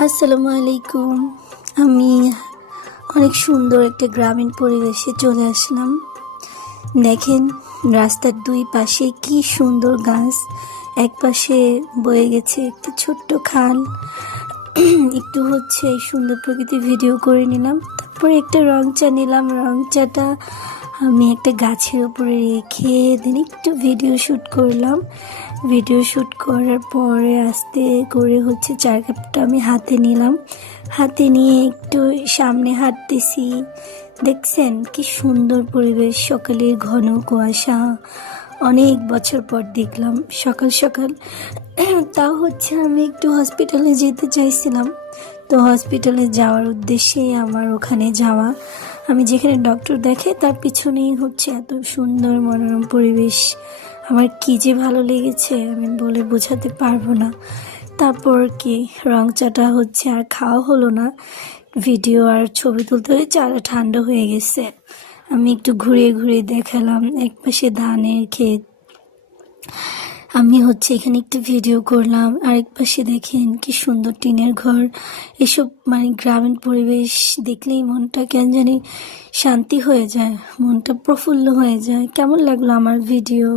আসসালামু আলাইকুম। আমি অনেক সুন্দর একটা গ্রামীণ পরিবেশে চলে আসলাম। দেখেন রাস্তার দুই পাশে কি সুন্দর গাছ, এক পাশে বয়ে গেছে একটা ছোট্ট খাল। একটু এই সুন্দর প্রকৃতির ভিডিও করে নিলাম, তারপরে একটা রং চা নিলাম। রং চাটা আমি একটা গাছের উপরে রেখে দেন একটু ভিডিও শ্যুট করলাম। ভিডিও শ্যুট করার পরে আস্তে করে চার কাপটা আমি হাতে নিলাম। হাতে নিয়ে একটু সামনে হাঁটতেছি। দেখছেন কি সুন্দর পরিবেশ, সকালের ঘন কুয়াশা। অনেক বছর পর দেখলাম সকাল সকাল। তাও আমি একটু হসপিটালে যেতে চাইছিলাম, তো হসপিটালে যাওয়ার উদ্দেশ্যে আমার ওখানে যাওয়া। আমি যেখানে ডক্টর দেখাই তার পিছনেই এত সুন্দর মনোরম পরিবেশ। আমার কি যে ভালো লেগেছে আমি বলে বোঝাতে পারবো না। তারপর কি রং চাটা আর খাওয়া হলো না, ভিডিও আর ছবি তুলতে হয়ে চাটা ঠান্ডা হয়ে গেছে। আমি একটু ঘুরিয়ে ঘুরিয়ে দেখালাম, এক পাশে ধানের ক্ষেত। আমি এখানে একটু ভিডিও করলাম, আরেক পাশে দেখেন কি সুন্দর টিনের ঘর। এসব গ্রামীণ পরিবেশ দেখলেই মনটা কেন জানি শান্তি হয়ে যায়, মনটা প্রফুল্ল হয়ে যায়। কেমন লাগলো আমার ভিডিও?